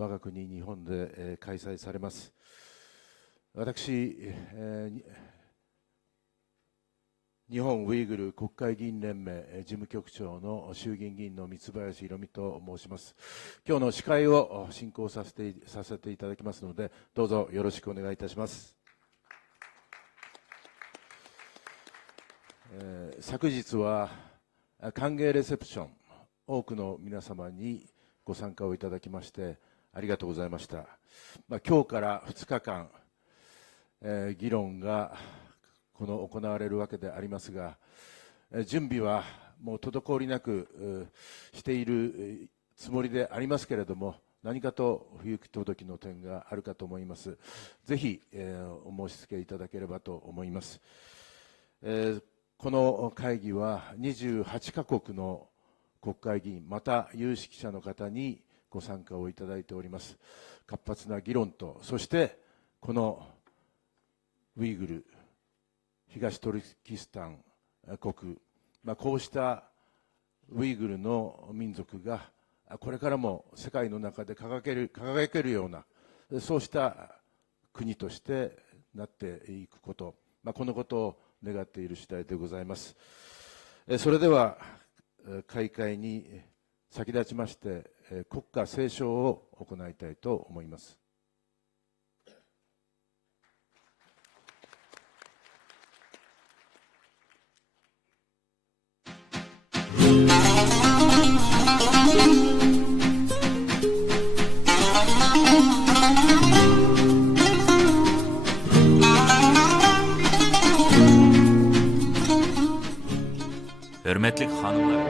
我が国日本で開催されます。私、日本ウイグル国会議員連盟事務局長の衆議院議員の三林弘美と申します。今日の司会を進行させていただきますので、どうぞよろしくお願いいたします。昨日は歓迎レセプション、多くの皆様にご参加をいただきましてありがとうございました。今日から2日間、議論が行われるわけでありますが、準備はもう滞りなくしているつもりでありますけれども、何かと不行き届きの点があるかと思います。ぜひ、お申し付けいただければと思います。この会議は28カ国の国会議員、また有識者の方にご参加をいただいております。活発な議論と、そしてこのウイグル、東トルキスタン国、こうしたウイグルの民族がこれからも世界の中で輝けるような、そうした国としてなっていくこと、このことを願っている次第でございます。それでは開会に先立ちまして国歌斉唱を行いたいと思います。Hürmetli hanımlar.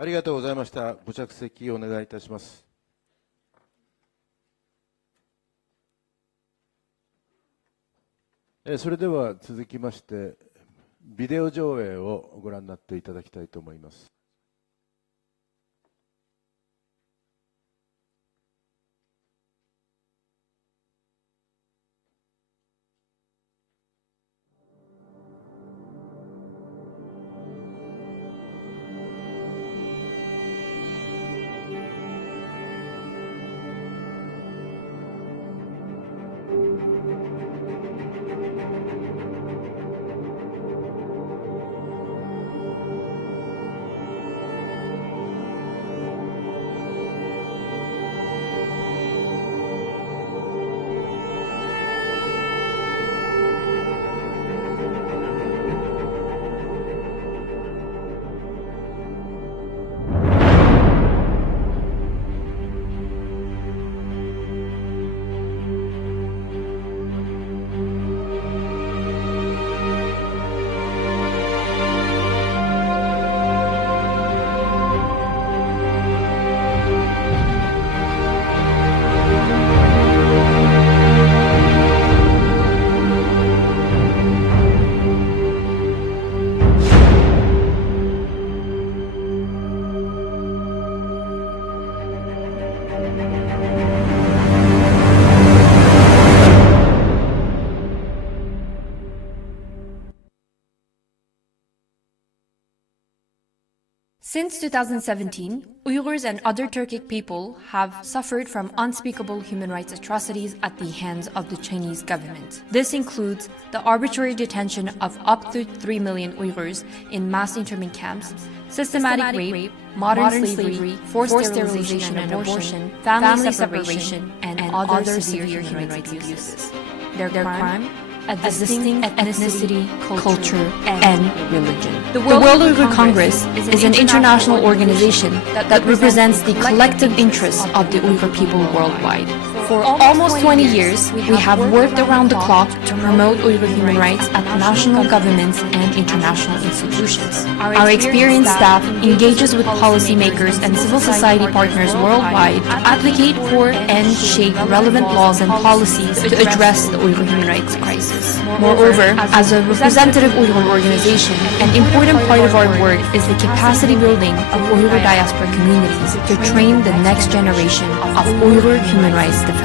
ありがとうございました。ご着席お願いいたします。それでは続きまして、ビデオ上映をご覧になっていただきたいと思います。Since 2017, Uyghurs and other Turkic people have suffered from unspeakable human rights atrocities at the hands of the Chinese government. This includes the arbitrary detention of up to 3 million Uyghurs in mass internment camps, systematic rape, modern slavery, forced sterilization and abortion, family separation, and other severe human rights abuses. Their crime? A distinct ethnicity, culture, and religion. The World Uyghur Congress is an international organization that represents the collective interests of the Uyghur people worldwide. For almost 20 years, we have worked around the clock to promote Uyghur human rights at national governments and international institutions. Our experienced staff engages with policymakers and civil society partners worldwide to advocate for and shape relevant laws and policies to address the Uyghur human rights crisis. Moreover, as a representative Uyghur organization, an important part of our work is the capacity building of Uyghur diaspora communities to train the next generation of Uyghur human rights defenders.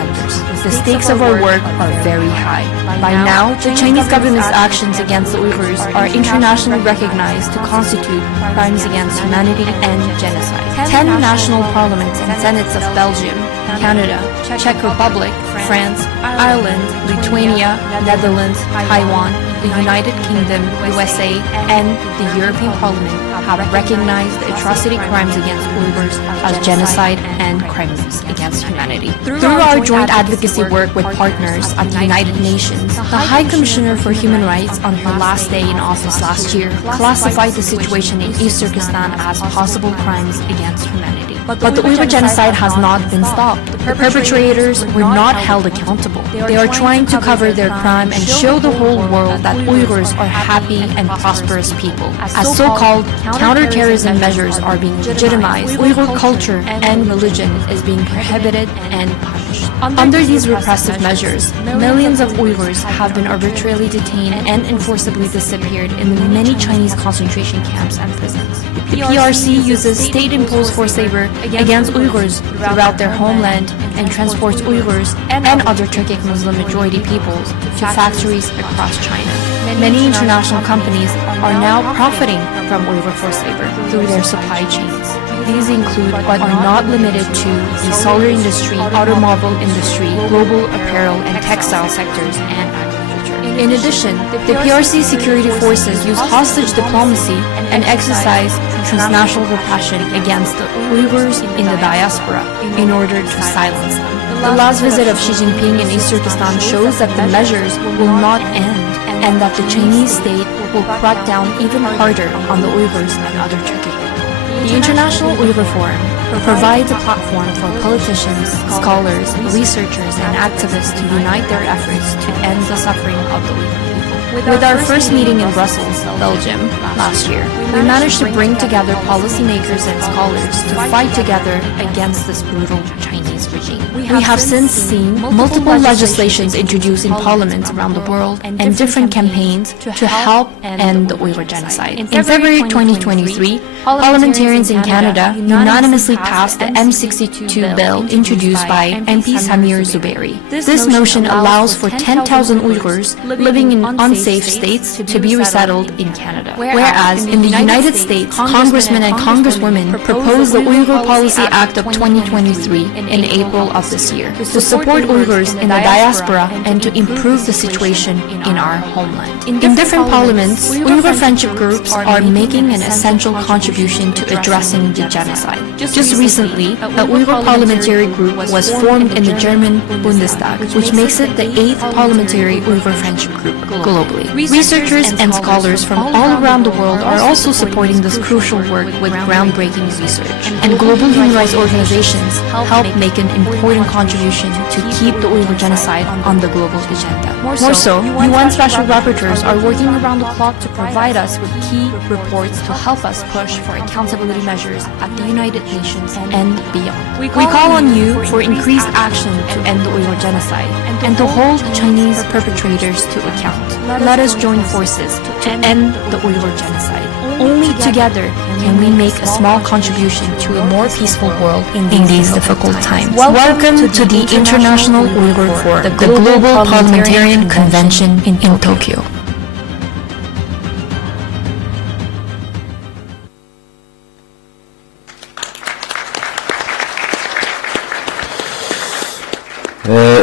The stakes of our work are very high. By now, the Chinese government's actions against the Uyghurs are internationally recognized to constitute crimes against humanity and genocide. 10 national parliaments and senates of Belgium, Canada, Czech Republic, France, Ireland, Lithuania, Netherlands, Taiwan, the United Kingdom, USA, and the European Parliament have recognized the atrocity crimes against Uyghurs as genocide and crimes against humanity. Through our joint advocacy work with partners at the United Nations, the High Commissioner for Human Rights on her last day in office last year classified the situation in East Turkestan as possible crimes against humanity. But the Uyghur genocide has not been stopped. The perpetrators were not held accountable. They are trying to cover their crime and show the whole world that Uyghurs are happy and prosperous people. As so-called counter-terrorism measures are being legitimized, Uyghur culture and religion is being prohibited and punished. Under these repressive measures, millions of Uyghurs have been arbitrarily detained and enforcibly disappeared in the many Chinese concentration camps and prisons. The PRC uses state-imposed forced labor against Uyghurs throughout their homeland and transports Uyghurs and other Turkic Muslim majority peoples to factories across China. Many international companies are now profiting from Uyghur forced labor through their supply chains. These include, but are not limited to, the solar industry, automobile industry, global apparel and textile sectors, and agriculture. In addition, the PRC security forces use hostage diplomacy and exercise transnational repression against the Uyghurs in the diaspora in order to silence them. The last visit of Xi Jinping in East Turkestan shows that the measures will not end and that the Chinese state will crack down even harder on the Uyghurs and other Turkic people. The International Uyghur Forum, provides a platform for politicians, scholars, researchers, and activists to unite their efforts to end the suffering of the Uyghur people. With our first meeting in Brussels, Belgium, last year, we managed to bring together policymakers and scholars to fight together against this brutal Chinese regime. We have since seen multiple legislations introduced in parliaments around the world and different campaigns to help end the Uyghur genocide. In February 2023, parliamentarians in Canada unanimously passed the M62 bill introduced by MP Samir Zubairi. This motion allows for 10,000 Uyghurs living in unsafe states to be resettled in Canada. Whereas in the United States, congressmen and congresswomen proposed the Uyghur Policy Act of 2023 in April of this year to support Uyghurs in the diaspora and to improve the situation in our homeland. In different parliaments, Uyghur friendship groups are making an essential contribution to addressing the genocide. Just recently, the Uyghur parliamentary group was formed in the German Bundestag, which makes it the 8th parliamentary Uyghur friendship group globally. Researchers and scholars from all around the world are also supporting this crucial work with groundbreaking research. And global human rights organizations help make an important contribution to keep the Uyghur genocide on the global agenda. More so, UN special rapporteurs are working around the clock to provide us with key reports to help us push for accountability measures at the United Nations and beyond. We call on you for increased action to end the Uyghur genocide and to hold Chinese perpetrators to account. Let us join forces to end the Uyghur genocide. Only together can we make a small contribution to a more peaceful world in these difficult times. Welcome to the International Uyghur Forum, the Global Parliamentarian Convention in Tokyo.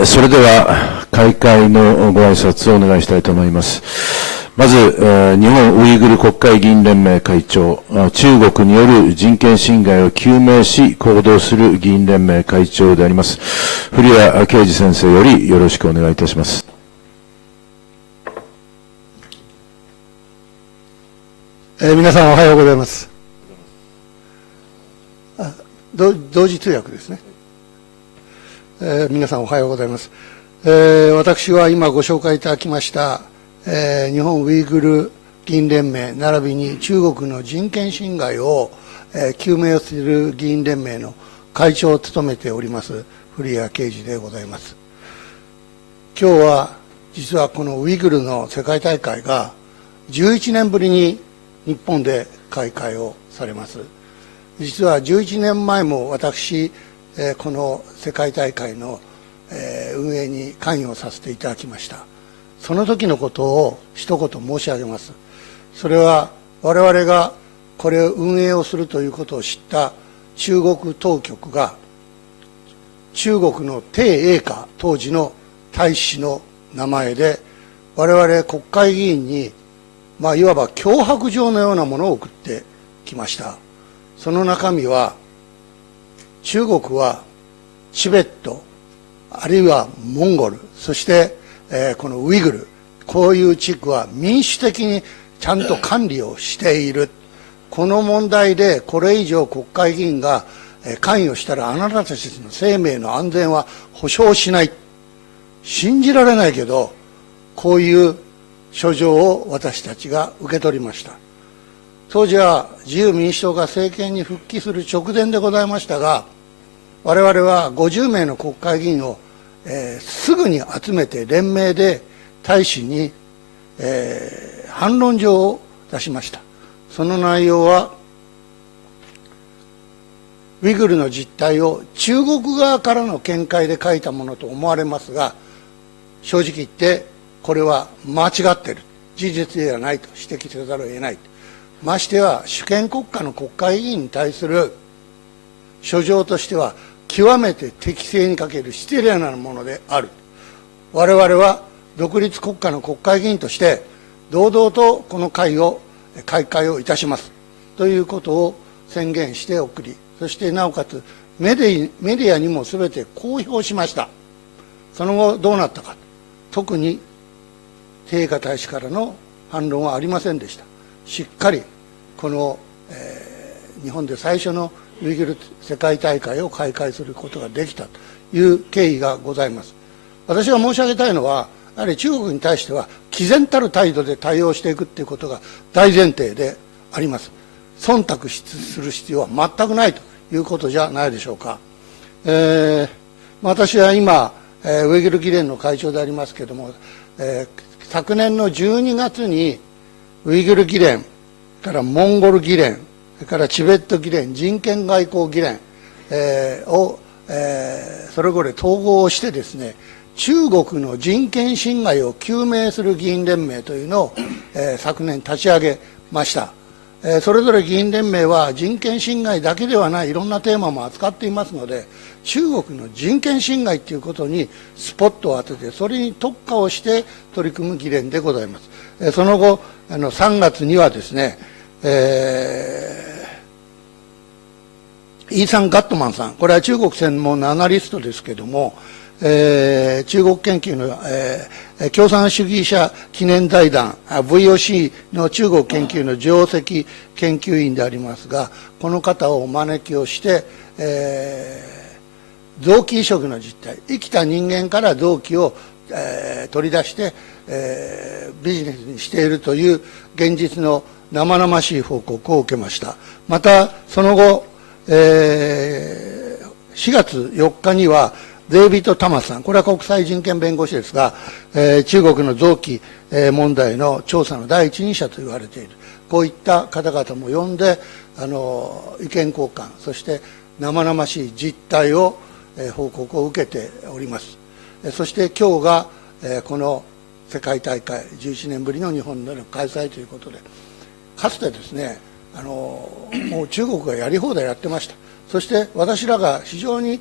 それでは開会のご挨拶をお願いしたいと思います。まず、日本ウイグル国会議員連盟会長、中国による人権侵害を究明し行動する議員連盟会長であります古谷啓二先生よりよろしくお願いいたします。皆さんおはようございます。同時通訳ですね。皆さんおはようございます。私は今ご紹介いただきました、日本ウイグル議員連盟並びに中国の人権侵害を、究明する議員連盟の会長を務めております古谷啓二でございます。今日は実はこのウイグルの世界大会が11年ぶりに日本で開会をされます。実は11年前も私この世界大会の運営に関与させていただきました。その時のことを一言申し上げます。それは我々がこれを運営をするということを知った中国当局が中国の鄭英華当時の大使の名前で我々国会議員にいわば脅迫状のようなものを送ってきました。その中身は中国はチベットあるいはモンゴルそして、このウイグルこういう地区は民主的にちゃんと管理をしている。この問題でこれ以上国会議員が関与したらあなたたちの生命の安全は保障しない。信じられないけどこういう書状を私たちが受け取りました。当時は自由民主党が政権に復帰する直前でございましたが我々は50名の国会議員を、すぐに集めて連名で大使に、反論状を出しました。その内容はウイグルの実態を中国側からの見解で書いたものと思われますが正直言ってこれは間違っている事実ではないと指摘せざるを得ない。ましては主権国家の国会議員に対する書状としては極めて適正に欠ける失礼なものである。我々は独立国家の国会議員として堂々とこの会会をいたしますということを宣言して送りそしてなおかつメディアにも全て公表しました。その後どうなったか特に鄭英華大使からの反論はありませんでした。しっかりこの、日本で最初のウイグル世界大会を開会することができたという経緯がございます。私が申し上げたいのは、やはり中国に対しては毅然たる態度で対応していくということが大前提であります。忖度する必要は全くないということじゃないでしょうか。私は今、ウイグル議連の会長でありますけれども、昨年の12月にウイグル議連からモンゴル議連、それからチベット議連、人権外交議連、を、それぞれ統合してですね、中国の人権侵害を究明する議員連盟というのを、昨年立ち上げました。それぞれ議員連盟は人権侵害だけではないいろんなテーマも扱っていますので、中国の人権侵害ということにスポットを当てて、それに特化をして取り組む議連でございます。その後、3月にはですね、イーサン・ガットマンさん、これは中国専門のアナリストですけれども、中国研究の、共産主義者記念財団 VOC の中国研究の上席研究員でありますが、この方をお招きをして、臓器移植の実態、生きた人間から臓器を、取り出して、ビジネスにしているという現実の生々しい報告を受けました。またその後、4月4日にはデイビッド・タマスさん、これは国際人権弁護士ですが、中国の臓器問題の調査の第一人者と言われている、こういった方々も呼んで意見交換、そして生々しい実態を報告を受けております。そして今日がこの世界大会11年ぶりの日本での開催ということで、かつてですね、もう中国がやり放題やってました。そして私らが非常に、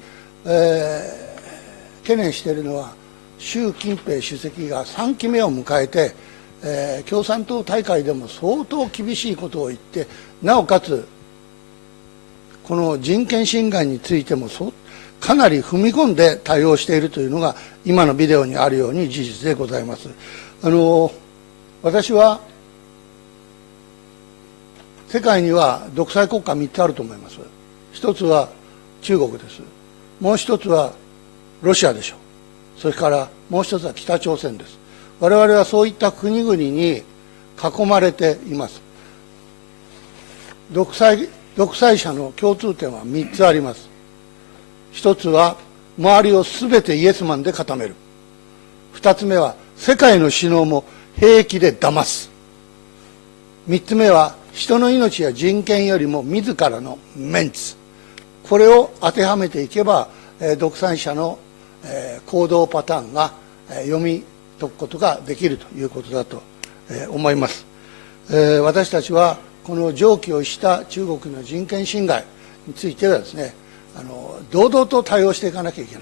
懸念しているのは、習近平主席が3期目を迎えて、共産党大会でも相当厳しいことを言って、なおかつこの人権侵害についてもかなり踏み込んで対応しているというのが今のビデオにあるように事実でございます。私は世界には独裁国家3つあると思います。一つは中国です。もう一つはロシアでしょう。それからもう一つは北朝鮮です。我々はそういった国々に囲まれています。独裁者の共通点は3つあります。一つは周りをすべてイエスマンで固める。二つ目は世界の首脳も平気で騙す。三つ目は人の命や人権よりも自らのメンツ。これを当てはめていけば、独裁者の行動パターンが読み解くことができるということだと思います。私たちはこの常軌をした中国の人権侵害についてはですね、堂々と対応していかなきゃいけな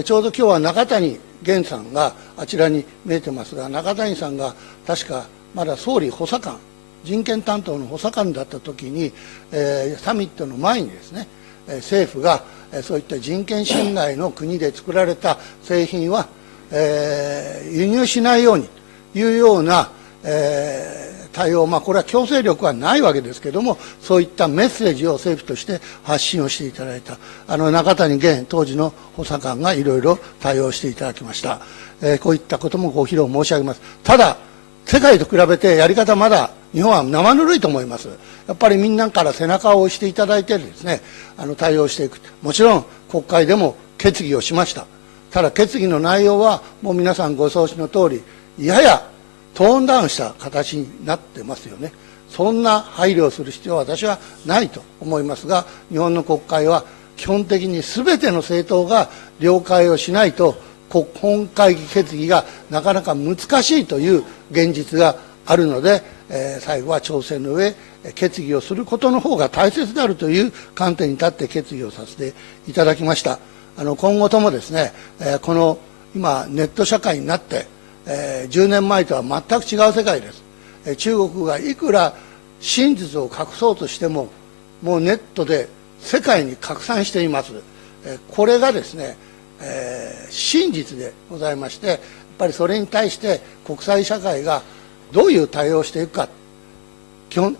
い。ちょうど今日は中谷元さんがあちらに見えてますが、中谷さんが確かまだ総理補佐官、人権担当の補佐官だった時に、サミットの前にですね、政府がそういった人権侵害の国で作られた製品は、輸入しないようにというような、対応、これは強制力はないわけですけれども、そういったメッセージを政府として発信をしていただいた、中谷元当時の補佐官がいろいろ対応していただきました。こういったこともご披露申し上げます。ただ、世界と比べてやり方まだ日本は生ぬるいと思います。やっぱりみんなから背中を押していただいてですね、対応していく。もちろん国会でも決議をしました。ただ決議の内容はもう皆さんご承知の通り、ややトーンダウンした形になってますよね。そんな配慮をする必要は私はないと思いますが、日本の国会は基本的に全ての政党が了解をしないと国本会議決議がなかなか難しいという現実があるので、最後は調整の上決議をすることの方が大切であるという観点に立って決議をさせていただきました。今後ともですね、この今ネット社会になって10年前とは全く違う世界です。中国がいくら真実を隠そうとしても、もうネットで世界に拡散しています。これがですね、真実でございまして、やっぱりそれに対して国際社会がどういう対応をしていくか、共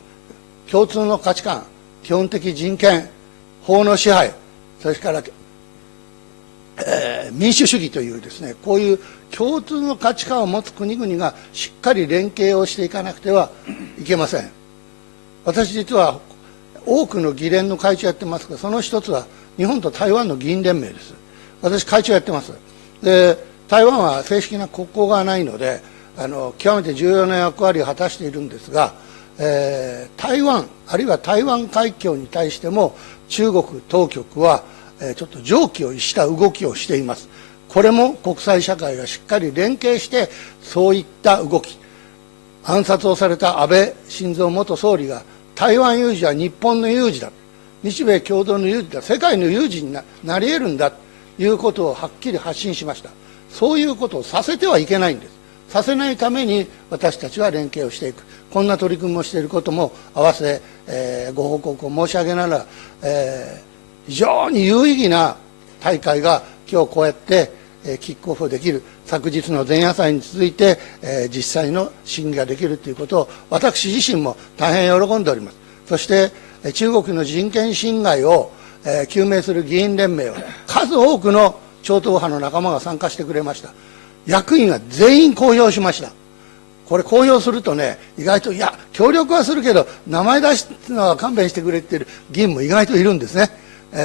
通の価値観、基本的人権、法の支配、それから民主主義というですね、こういう共通の価値観を持つ国々がしっかり連携をしていかなくてはいけません。私実は多くの議連の会長やってますが、その一つは日本と台湾の議員連盟です。私会長やってます。で、台湾は正式な国交がないので、極めて重要な役割を果たしているんですが、台湾あるいは台湾海峡に対しても中国当局はちょっと常軌を逸した動きをしています。これも国際社会がしっかり連携してそういった動き、暗殺をされた安倍晋三元総理が台湾有事は日本の有事だ、日米共同の有事だ、世界の有事になり得るんだということをはっきり発信しました。そういうことをさせてはいけないんです。させないために私たちは連携をしていく、こんな取り組みをしていることも合わせ、ご報告を申し上げながら、非常に有意義な大会が今日こうやってキックオフできる、昨日の前夜祭に続いて実際の審議ができるということを私自身も大変喜んでおります。そして中国の人権侵害を究明する議員連盟を数多くの超党派の仲間が参加してくれました。役員は全員公表しました。これ公表するとね、意外といや協力はするけど名前出すのは勘弁してくれっていう議員も意外といるんですね。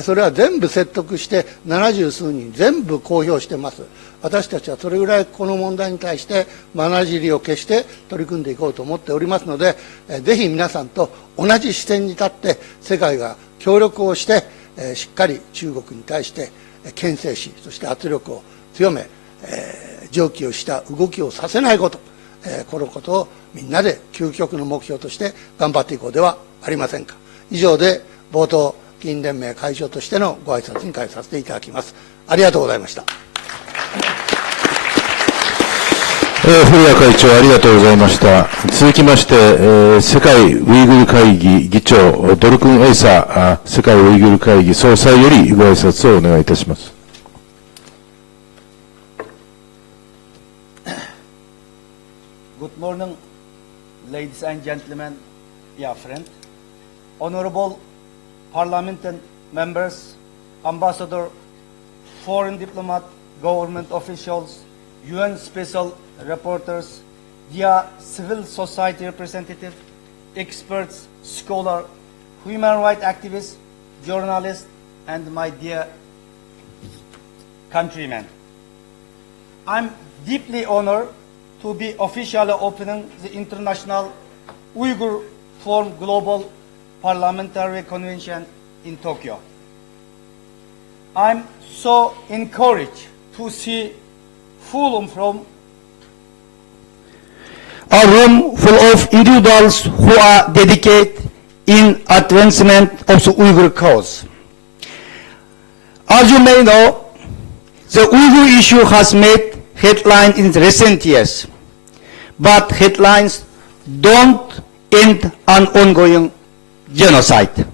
それは全部説得して70数人全部公表してます。私たちはそれぐらいこの問題に対してまなじりを消して取り組んでいこうと思っておりますので、ぜひ皆さんと同じ視点に立って世界が協力をしてしっかり中国に対して牽制し、そして圧力を強め、常軌をした動きをさせないこと、このことをみんなで究極の目標として頑張っていこうではありませんか。以上で冒頭議員連盟会長としてのご挨拶に変えさせていただきます。ありがとうございました。古谷会長ありがとうございました。続きまして、世界ウイグル会議議長ドルクン・エイサ世界ウイグル会議総裁よりご挨拶をお願いいたします。Good morning, ladies and gentlemen, dear friend, honorable parliament and members, ambassador, foreign diplomat, government officials, UN special reporters, dear civil society representatives, experts, scholars, human rights activists, journalists, and my dear countrymen. I'm deeply honored to be officially opening the International Uyghur Forum Global Parliamentary Convention in Tokyo. I'm so encouraged to see from a room full of individuals who are dedicated in advancement of the Uyghur cause. As you may know, the Uyghur issue has made headlines in recent years, but headlines don't end an ongoing genocide.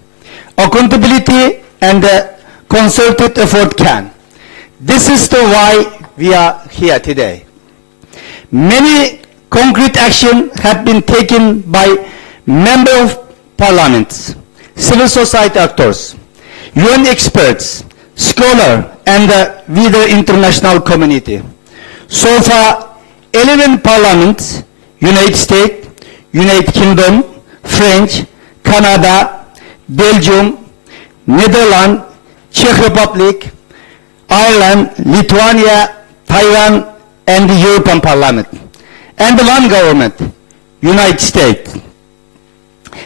Accountability and concerted effort can. This is why we are here today. Many concrete actions have been taken by members of parliaments, civil society actors, UN experts, scholars, and with the international community. So far, 11 parliaments, United States, United Kingdom, French, Canada, Belgium, Netherlands, Czech Republic, Ireland, Lithuania, Taiwan, and the European Parliament, and one government, United States,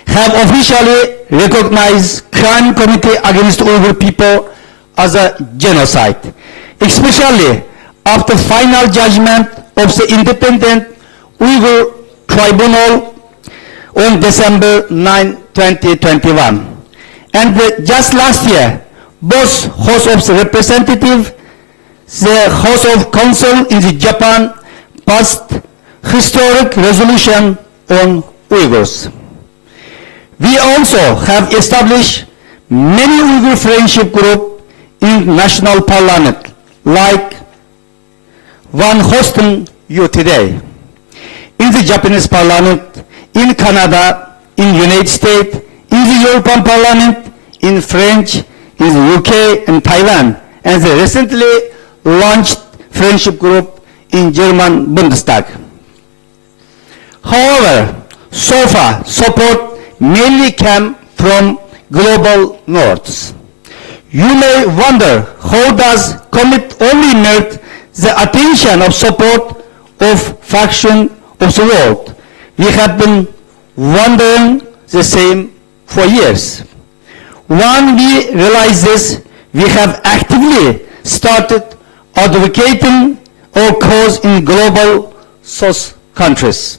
have officially recognized crime committed against Uyghur people as a genocide, especially after final judgment of the Independent Uyghur Tribunal on December 9, 2021. And just last year, both House of Representatives, the House of Council in Japan passed historic resolution on Uyghurs. We also have established many Uyghur friendship groups in national parliament, like one hosting you today, in the Japanese Parliament, in Canada, in United States, in the European Parliament, in French, in the UK and Taiwan, and the recently launched friendship group in German Bundestag. However, so far, support mainly came from global norths. You may wonder, how does commit only merit the attention of support of faction of the world? We have been wondering the same for years. When we realize this, we have actively started advocating our cause in global South countries.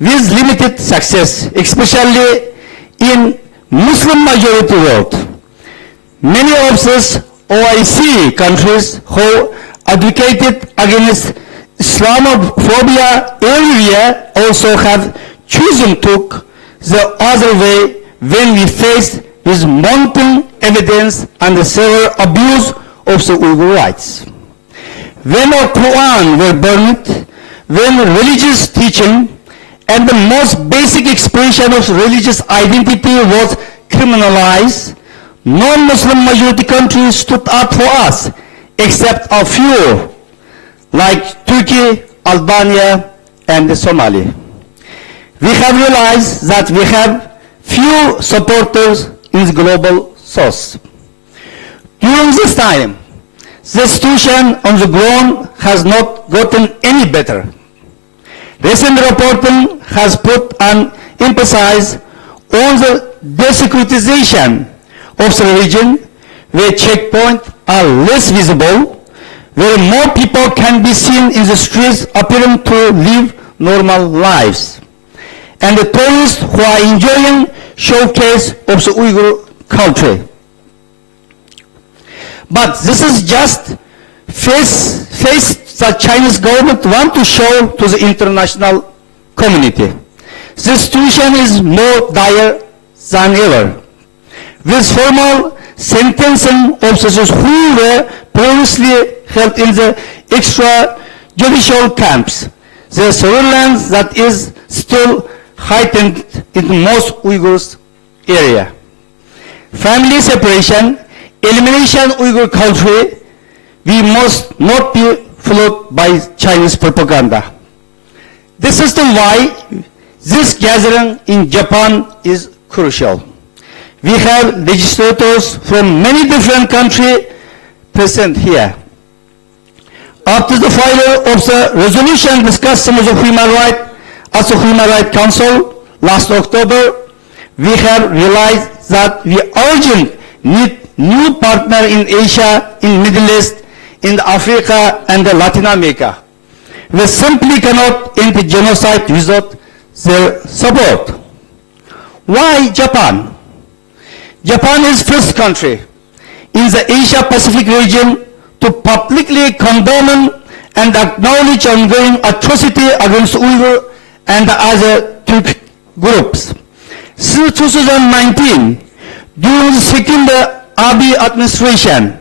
With limited success, especially in Muslim majority world. Many of these OIC countries who advocated against Islamophobia earlier also have chosen to the other way when we faced with mounting evidence and the severe abuse of the Uyghur rights. When our Quran were burned, when religious teaching and the most basic expression of religious identity was criminalized, non-Muslim majority countries stood up for us, except a few, like Turkey, Albania, and Somalia. We have realized that we have few supporters in the global south. During this time, the situation on the ground has not gotten any better. Recent reporting has put an emphasis on the desecularization of the region, where checkpoints are less visible, where more people can be seen in the streets appearing to live normal lives, and the tourists who are enjoying showcase of the Uyghur culture. But this is just face the Chinese government want to show to the international community. The situation is more dire than ever. With formal sentencing of those who were previously held in the extrajudicial camps, the surveillance that is still heightened in most Uyghurs area. Family separation, elimination Uyghur culture, we must not be fooled by Chinese propaganda. This is the why this gathering in Japan is crucial. We have legislators from many different countries present here. After the filing of the resolution discussing the human rights at the Human Rights Council last October, we have realized that we urgently need new partner in Asia, in Middle East, in Africa and Latin America. We simply cannot end the genocide without their support. Why Japan? Japan is first country in the Asia-Pacific region to publicly condemn and acknowledge ongoing atrocity against Uyghur and other Turkic groups. Since 2019, during the second Abe administration,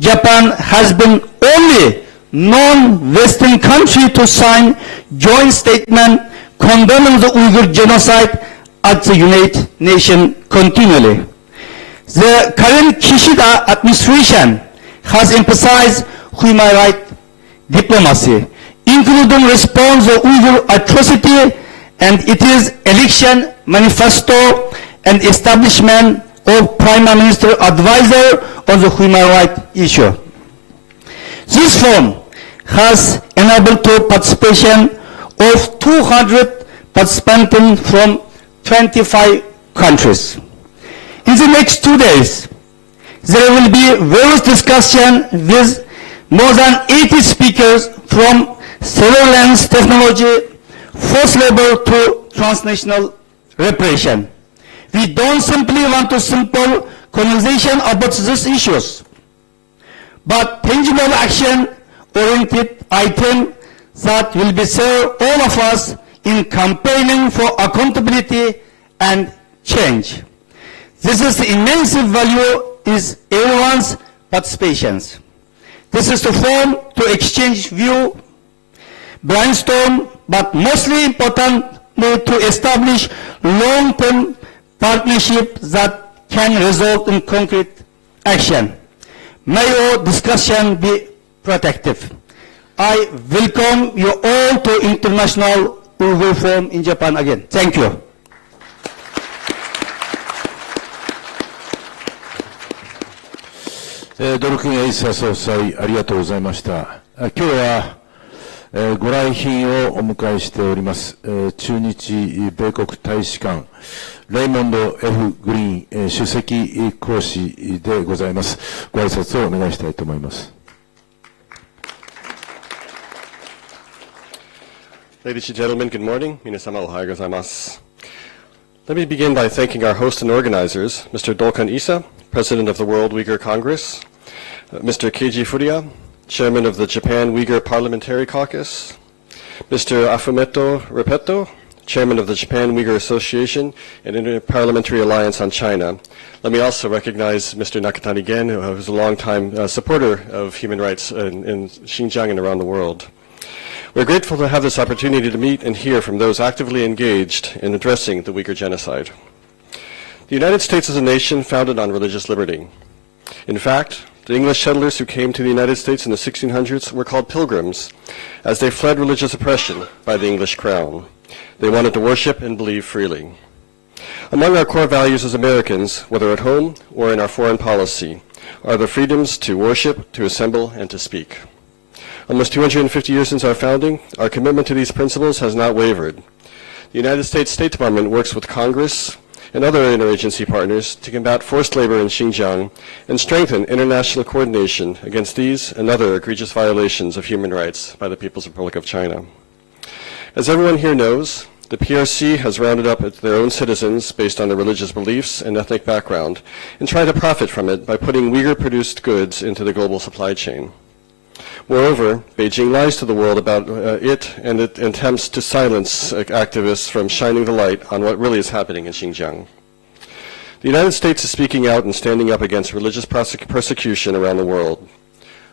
Japan has been only non-Western country to sign joint statement condemning the Uyghur genocide at the United Nations continually. The current Kishida administration has emphasized human rights diplomacy, including response to Uyghur atrocity and its election manifesto and establishment of Prime Minister Advisor on the human rights issue. This forum has enabled the participation of 200 participants from 25 countries. In the next 2 days, there will be various discussions with more than 80 speakers from surveillance technology, forced labor to transnational repression. We don't simply want a simple conversation about these issues, but tangible action-oriented items that will be serve all of us in campaigning for accountability and change. This is the immense value is everyone's participation. This is the forum to exchange view, brainstorm, but mostly importantly to establish long-term partnership that can result in concrete action. May your discussion be protective. I welcome you all to International Uyghur Forum in Japan again. Thank you. ドルクン・エイサ総裁、ありがとうございました。今日は、ご来賓をお迎えしております、駐日米国大使館、レイモンド・ F ・グリーン、首席講師でございます。ご挨拶をお願いしたいと思います。Ladies and gentlemen, good morning. 皆様おはようございます。Let me begin by thanking our host and organizers, Mr. Dolkan Issa, President of the World Uyghur Congress, Mr. Keiji Furuya, Chairman of the Japan Uyghur Parliamentary Caucus, Mr. Afumeto Repetto, Chairman of the Japan Uyghur Association and Inter-Parliamentary Alliance on China. Let me also recognize Mr. Nakatani Gen, who is a longtime supporter of human rights in Xinjiang and around the world. We're grateful to have this opportunity to meet and hear from those actively engaged in addressing the Uyghur genocide. The United States is a nation founded on religious liberty. In fact, the English settlers who came to the United States in the 1600s were called pilgrims, as they fled religious oppression by the English crown. They wanted to worship and believe freely. Among our core values as Americans, whether at home or in our foreign policy, are the freedoms to worship, to assemble, and to speak. Almost 250 years since our founding, our commitment to these principles has not wavered. The United States State Department works with Congress and other interagency partners to combat forced labor in Xinjiang and strengthen international coordination against these and other egregious violations of human rights by the People's Republic of China. As everyone here knows, the PRC has rounded up their own citizens based on their religious beliefs and ethnic background and tried to profit from it by putting Uyghur-produced goods into the global supply chain. Moreover, Beijing lies to the world about it and it attempts to silence activists from shining the light on what really is happening in Xinjiang. The United States is speaking out and standing up against religious persecution around the world.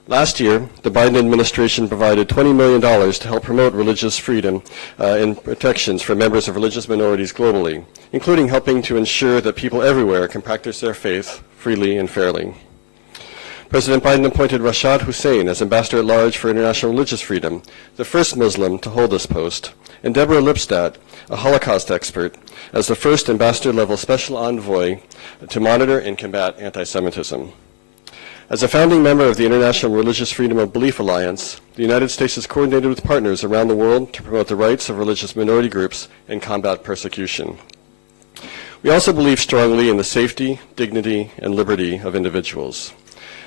Last year, the Biden administration provided $20 million to help promote religious freedom and protections for members of religious minorities globally, including helping to ensure that people everywhere can practice their faith freely and fairly. President Biden appointed Rashad Hussain as Ambassador-at-Large for International Religious Freedom, the first Muslim to hold this post, and Deborah Lipstadt, a Holocaust expert, as the first ambassador-level special envoy to monitor and combat anti-Semitism. As a founding member of the International Religious Freedom of Belief Alliance, the United States has coordinated with partners around the world to promote the rights of religious minority groups and combat persecution. We also believe strongly in the safety, dignity, and liberty of individuals.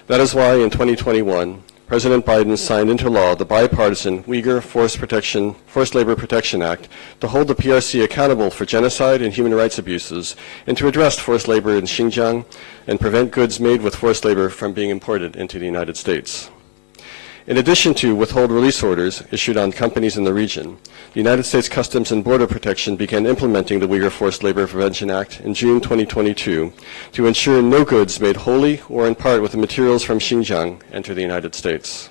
That is why in 2021, President Biden signed into law the bipartisan Uyghur Forced Labor Protection Act to hold the PRC accountable for genocide and human rights abuses and to address forced labor in Xinjiang and prevent goods made with forced labor from being imported into the United States. In addition to withhold release orders issued on companies in the region, the United States Customs and Border Protection began implementing the Uyghur Forced Labor Prevention Act in June 2022 to ensure no goods made wholly or in part with the materials from Xinjiang enter the United States.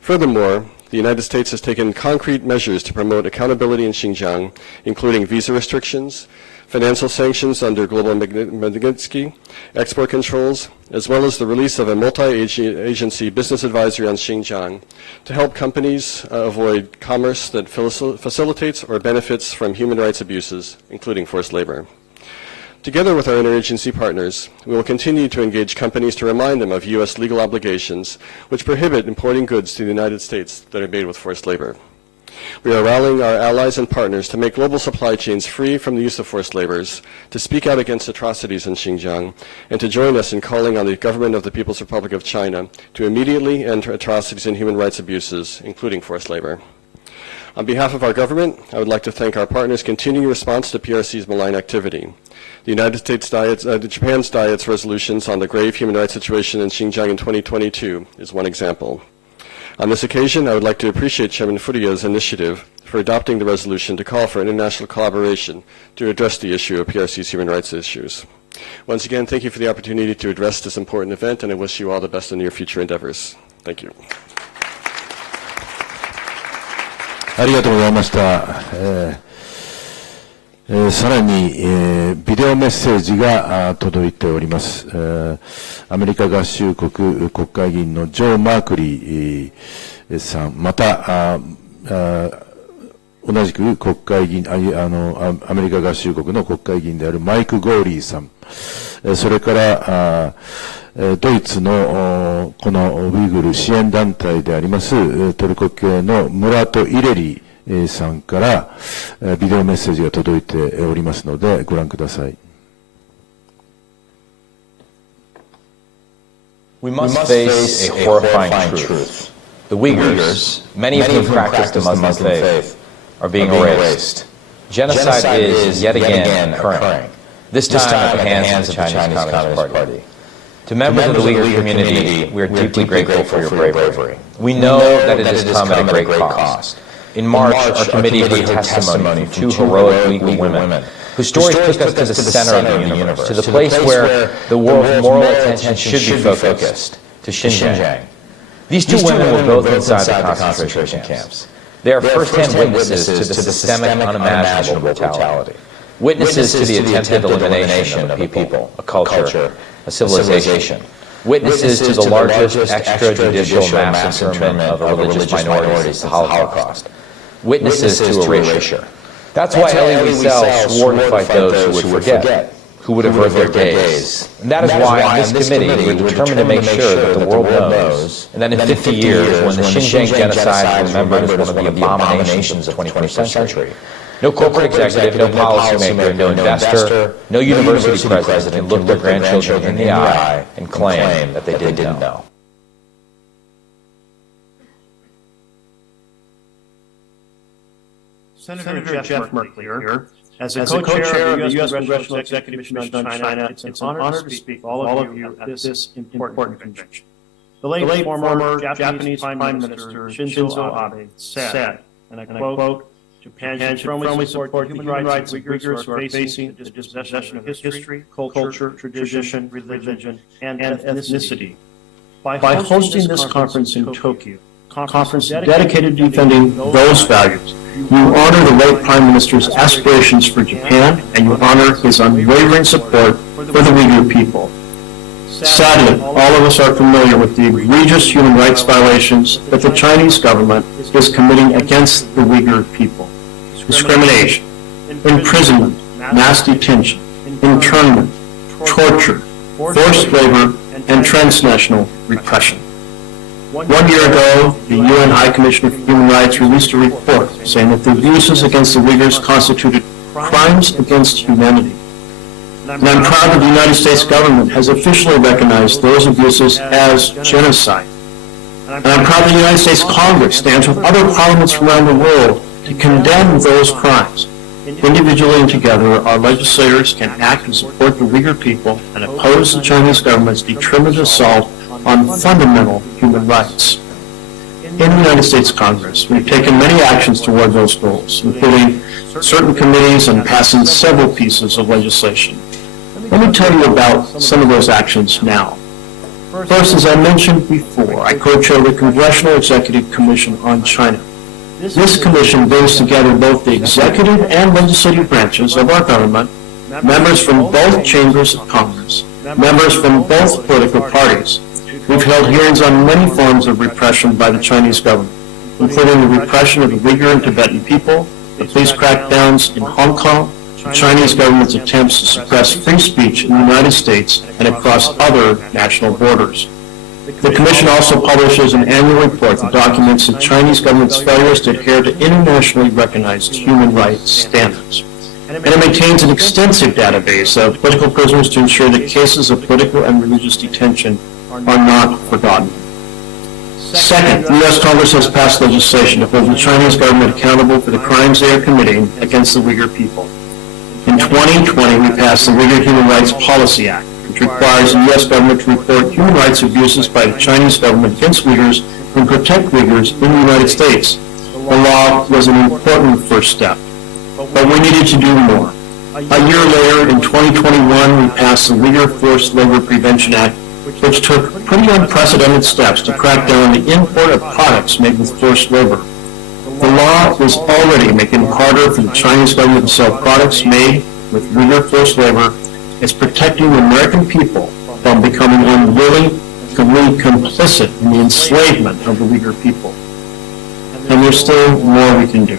Furthermore, the United States has taken concrete measures to promote accountability in Xinjiang, including visa restrictions, financial sanctions under Global Magnitsky, export controls, as well as the release of a multi-agency business advisory on Xinjiang to help companies avoid commerce that facilitates or benefits from human rights abuses, including forced labor. Together with our interagency partners, we will continue to engage companies to remind them of U.S. legal obligations which prohibit importing goods to the United States that are made with forced labor. We are rallying our allies and partners to make global supply chains free from the use of forced laborers, to speak out against atrocities in Xinjiang, and to join us in calling on the government of the People's Republic of China to immediately end atrocities and human rights abuses, including forced labor. On behalf of our government, I would like to thank our partners' continuing response to PRC's malign activity. The United States Japan's Diet's resolutions on the grave human rights situation in Xinjiang in 2022 is one example. On this occasion, I would like to appreciate Chairman Furuya's initiative for adopting the resolution to call for international collaboration to address the issue of PRC's human rights issues. Once again, thank you for the opportunity to address this important event, and I wish you all the best in your future endeavors. Thank you. ありがとうございました。さらに、ビデオメッセージが届いております。アメリカ合衆国国会議員のジョー・マークリーさん、また同じく国会議員アメリカ合衆国の国会議員であるマイク・ゴーリーさん、それからドイツのこのウイグル支援団体でありますトルコ系のムラト・イレリさんからビデオメッセージが届いておりますのでご覧ください。We must face a horrifying truth. The Uyghurs, many of whom practice the Muslim faith, are being erased. Genocide is yet again occurring, this time at the hands of the Chinese Communist Party. To members of the Uyghur community, we are deeply grateful for your bravery. We know that it has come at a great cost. In March, our committee heard testimony from 2 heroic Uyghur women whose stories took us to the center of the universe, to the place where the world's moral attention should be focused, to Xinjiang. These 2 women were both inside the concentration camps. They are first-hand witnesses to the systemic, unimaginable brutality. Witnesses to the attempted elimination of a people, a culture, a civilization. Witnesses to the largest extrajudicial mass internment of religious minorities, the Holocaust. Witnesses to erasure. That's why Elie Wiesel swore to fight those who would forget, who would avert their gaze. And that is why on this committee we're determined to make sure that the world knows, and that in 50 years, when the Xinjiang genocide is remembered as one of the abominations of the 21st century, no corporate executive, no policymaker, no investor, no university president can look their grandchildren in the eye and claim that they didn't know. Senator Jeff Merkley here. As a co-chair of the U.S. Congressional Executive Commission on China, it's an honor to speak with all of you at this important convention. The late former Japanese Prime Minister Shinzo Abe said, and I quote, Japan should firmly support the human rights of Uyghurs who are facing the dispossession of history, culture, tradition, religion, and ethnicity. By hosting this conference in Tokyo, conference dedicated to defending those values, you honor the late Prime Minister's aspirations for Japan, and you honor his unwavering support for the Uyghur people. Sadly, all of us are familiar with the egregious human rights violations that the Chinese government is committing against the Uyghur people. Discrimination, imprisonment, mass detention, internment, torture, forced labor, and transnational repression. 1 year ago, the UN High Commissioner for Human Rights released a report saying that the abuses against the Uyghurs constituted crimes against humanity. And I'm proud that the United States government has officially recognized those abuses as genocide. And I'm proud that the United States Congress stands with other parliaments around the world to condemn those crimes. Individually and together, our legislators can act and support the Uyghur people and oppose the Chinese government's determined assault on fundamental human rights. In the United States Congress, we've taken many actions toward those goals, including certain committees and passing several pieces of legislation. Let me tell you about some of those actions now. First, as I mentioned before, I co-chair the Congressional Executive Commission on China. This commission brings together both the executive and legislative branches of our government, members from both chambers of Congress, members from both political parties. We've held hearings on many forms of repression by the Chinese government, including the repression of the Uyghur and Tibetan people, the police crackdowns in Hong Kong, the Chinese government's attempts to suppress free speech in the United States and across other national borders. The Commission also publishes an annual report that documents the Chinese government's failures to adhere to internationally recognized human rights standards. And it maintains an extensive database of political prisoners to ensure that cases of political and religious detention are not forgotten. Second, the U.S. Congress has passed legislation to hold the Chinese government accountable for the crimes they are committing against the Uyghur people. In 2020, we passed the Uyghur Human Rights Policy Act, which requires the U.S. government to report human rights abuses by the Chinese government against Uyghurs and protect Uyghurs in the United States. The law was an important first step, but we needed to do more. A year later, in 2021, we passed the Uyghur Forced Labor Prevention Act, which took pretty unprecedented steps to crack down on the import of products made with forced labor. The The law is already making it harder for the Chinese government to sell products made with Uyghur forced labor. It's protecting the American people from becoming unwilling, complicit in the enslavement of the Uyghur people. And there's still more we can do.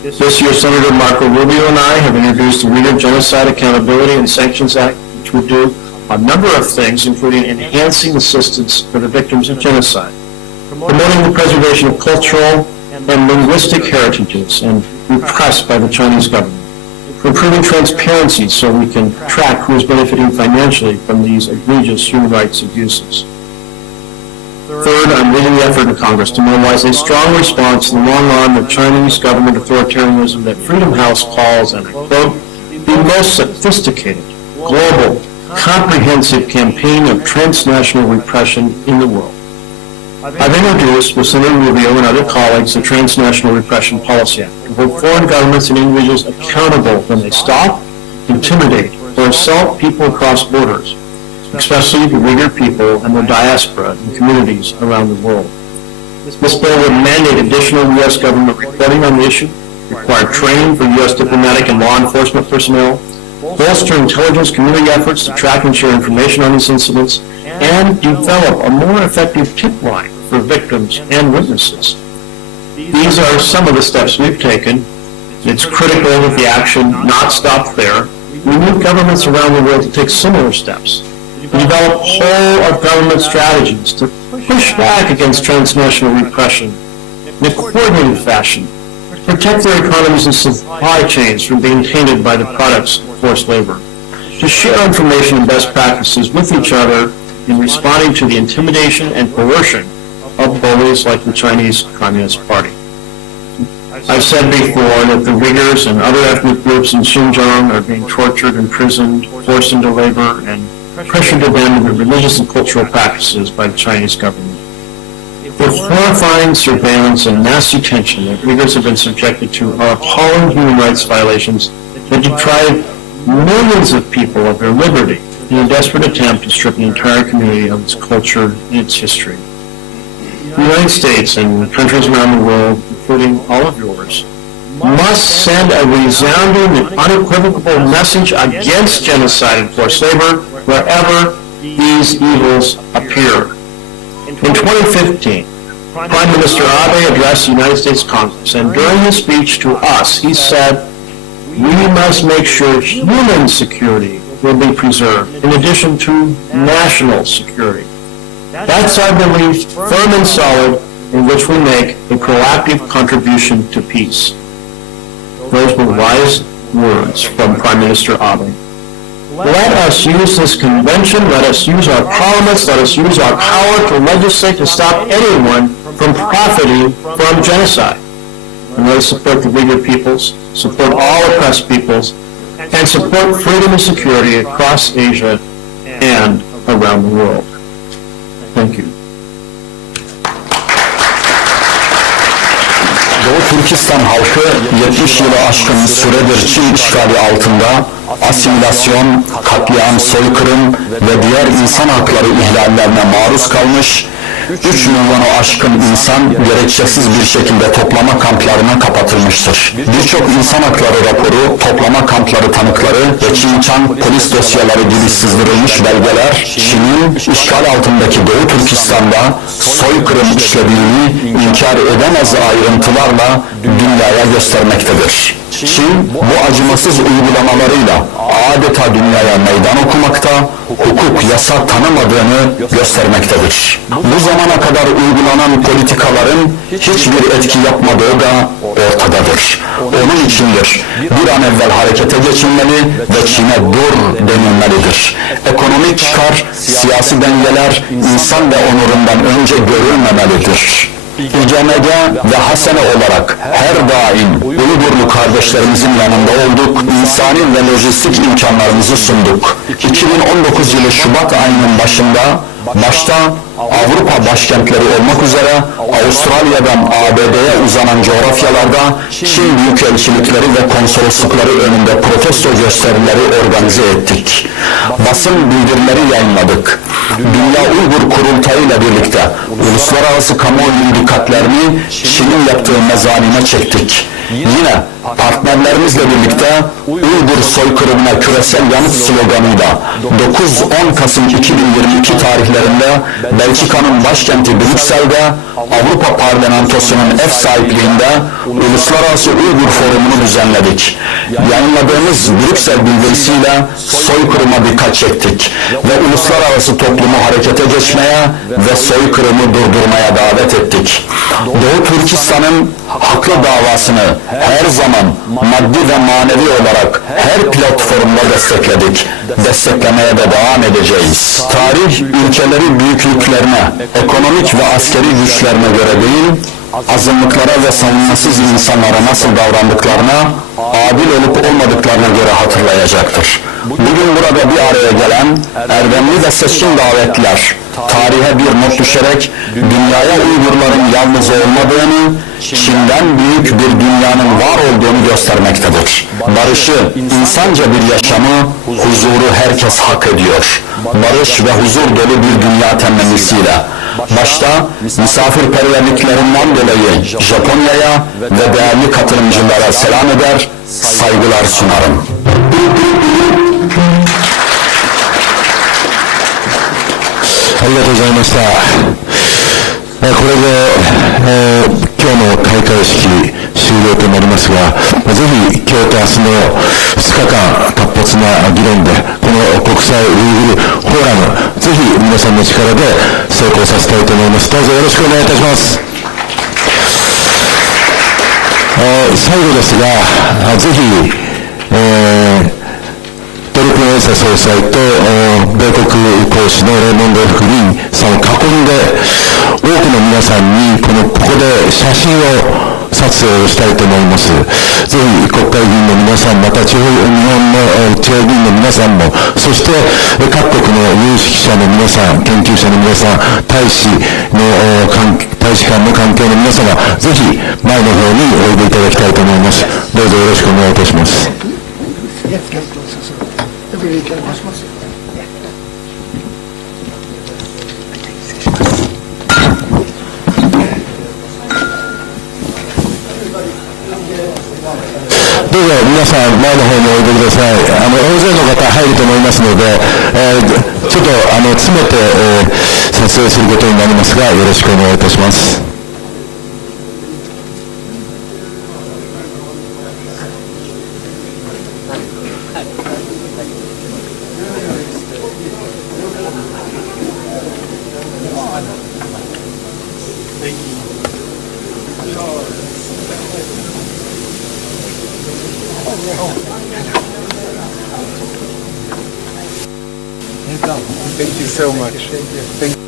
This year, Senator Marco Rubio and I have introduced the Uyghur Genocide Accountability and Sanctions Act, which would do a number of things, including enhancing assistance for the victims of genocide, promoting the preservation of cultural and linguistic heritages and repressed by the Chinese government, improving transparency so we can track who is benefiting financially from these egregious human rights abuses. Third, I'm leading the effort in Congress to mobilize a strong response to the long line of Chinese government authoritarianism that Freedom House calls, and I quote, the most sophisticated, global, comprehensive campaign of transnational repression in the world. I've introduced with Senator Rubio and other colleagues the Transnational Repression Policy Act to hold foreign governments and individuals accountable when they stalk, intimidate, or assault people across borders, especially the Uyghur people and their diaspora in communities around the world. This bill would mandate additional U.S. government reporting on the issue, require training for U.S. diplomatic and law enforcement personnel, bolster intelligence community efforts to track and share information on these incidents, and develop a more effective tip line for victims and witnesses. These are some of the steps we've taken. It's critical that the action not stop there. We need governments around the world to take similar steps, to develop whole-of-government strategies to push back against transnational repression in a coordinated fashion, protect their economies and supply chains from being tainted by the products of forced labor, to share information and best practices with each other in responding to the intimidation and coercion of bullies like the Chinese Communist Party. I've said before that the Uyghurs and other ethnic groups in Xinjiang are being tortured, imprisoned, forced into labor, and pressured to abandon their religious and cultural practices by the Chinese government. The horrifying surveillance and mass detention that Uyghurs have been subjected to are appalling human rights violations that deprive millions of people of their liberty in a desperate attempt to strip an entire community of its culture and its history. The United States and countries around the world, including all of yours, must send a resounding and unequivocal message against genocide and forced labor wherever these evils appear. In 2015, Prime Minister Abe addressed the United States Congress, and during his speech to us, he said, we must make sure human security will be preserved, in addition to national security. That's our belief, firm and solid, in which we make a proactive contribution to peace. Those were wise words from Prime Minister Abe. Let us use this convention, let us use our parliaments, let us use our power to legislate to stop anyone from profiting from genocide. And let us support the Uyghur peoples, support all oppressed peoples, and support freedom and security across Asia and around the world. Thank you. Doğu Türkistan halkı 70 yılı aşkın süredir Çin işgali altında asimilasyon, katliam, soykırım ve diğer insan hakları ihlallerine maruz kalmış, 3 milyonu aşkın insan gerekçesiz bir şekilde toplama kamplarına kapatılmıştır. Birçok insan hakları raporu, toplama kampları tanıkları ve Çinçan polis dosyaları gibi sızdırılmış belgeler, Çin'in işgal altındaki Doğu Türkistan'da soykırım işlediğini inkar edemez ayrıntılarla dünyaya göstermektedir. Çin bu acımasız uygulamalarıyla adeta dünyaya meydan okumakta, hukuk, yasa tanımadığını göstermektedir. Bu zamana kadar uygulanan politikaların hiçbir etki yapmadığı da ortadadır. Onun içindir bir an evvel harekete geçilmeli ve Çin'e dur denilmelidir. Ekonomik çıkar, siyasi dengeler insan ve onurundan önce görülmemelidir. İCMD ve Hasene olarak her daim Uygurlu kardeşlerimizin yanında olduk, insani ve lojistik imkanlarımızı sunduk. 2019 yılı Şubat ayının başta Avrupa başkentleri olmak üzere Avustralya'dan ABD'ye uzanan coğrafyalarda Çin büyükelçilikleri ve konsoloslukları önünde protesto gösterileri organize ettik. Basın bildirileri yayınladık. Dünya Uygur Kurultayı ile birlikte uluslararası kamuoyunun dikkatlerini Çin'in yaptığı mezanine çektik. Yine partnerlerimizle birlikte Uygur soykırımına küresel yanıt sloganıyla 9-10 Kasım 2022 tarihlerinde Belçika'nın başkenti Brüksel'de Avrupa Parlamentosu'nun ev sahipliğinde Uluslararası Uygur Forumu'nu düzenledik. Yayınladığımız Brüksel bildirisiyle soykırıma dikkat çektik ve uluslararası toplumu harekete geçmeye ve soykırımı durdurmaya davet ettik. Doğu Türkistan'ın haklı davasını her zaman maddi ve manevi olarak her platformda destekledik. Desteklemeye de devam edeceğiz. Tarih ülkeleri büyüklüklerine, ekonomik ve askeri güçlerine göre değil, azınlıklara ve savunmasız insanlara nasıl davrandıklarına, adil olup olmadıklarına göre hatırlayacaktır. Bugün burada bir araya gelen erdemli ve seçkin davetliler, tarihe bir not düşerek dünyaya Uygurların yalnız olmadığını, Çin'den büyük bir dünyanın var olduğunu göstermektedir. Barışı, insanca bir yaşamı, huzuru herkes hak ediyor. Barış ve huzur dolu bir dünya temennisiyle. Başta misafirperverliklerinden dolayı Japonya'ya ve değerli katılımcılara selam eder, saygılar sunarım. ありがとうございました。これで、今日の開会式終了となりますが、ぜひ今日と明日の2日間活発な議論で、この国際ウイグルフォーラム、ぜひ皆さんの力で成功させたいと思います。どうぞよろしくお願いいたします。最後ですが、ぜひ、トルコのエサ総裁と米国公使のレーモンド・F・グリーンさんを囲んで、多くの皆さんにここで写真を撮影をしたいと思います。ぜひ国会議員の皆さん、また日本の地方議員の皆さんも、そして各国の有識者の皆さん、研究者の皆さん、大使館の関係の皆様、ぜひ前の方においでいただきたいと思います。どうぞよろしくお願いいたします。どうぞ皆さん前の方においでください。大勢の方入ると思いますので、ちょっと詰めて、撮影することになりますが、よろしくお願いいたします。Thank you so much. Thank you.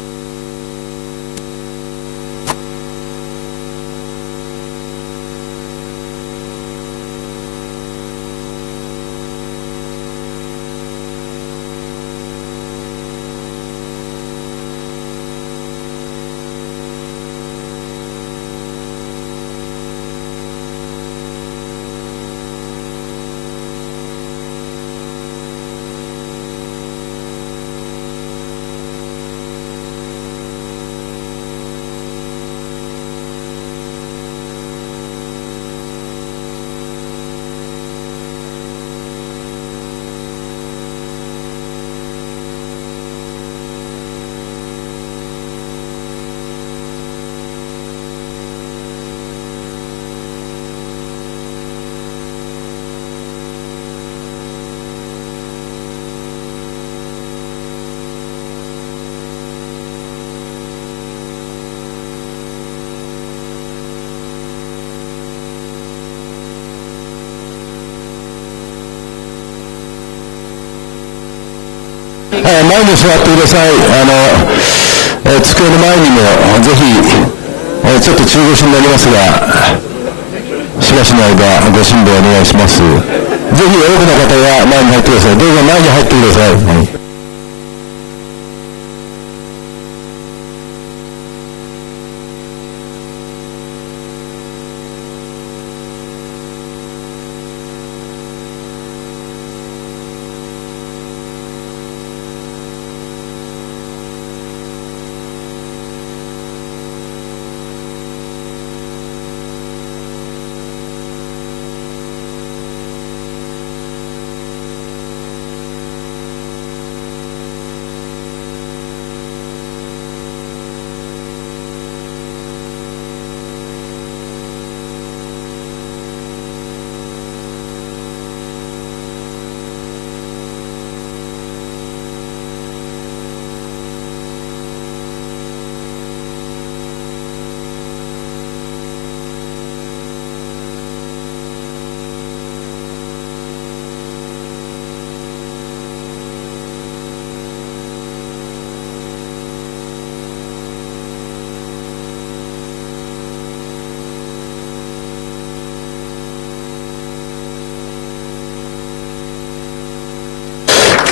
前に座ってください。机の前にもぜひ、ちょっと中腰になりますが、しばしの間ご辛抱お願いします。ぜひ多くの方が前に入ってください。どうぞ前に入ってください。はい。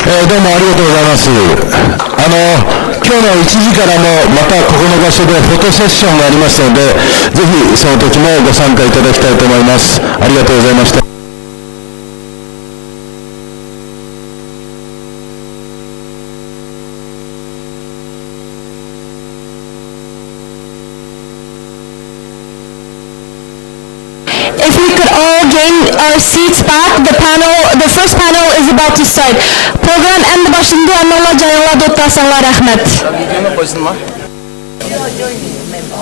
どうもありがとうございます。今日の1時からもまたここの場所でフォトセッションがありますので、ぜひその時もご参加いただきたいと思います。ありがとうございました。If we could all gain our seats back, the first panel is about to start. Program endi boshlandı, annola jayonlar do'ttasanlar rahmat.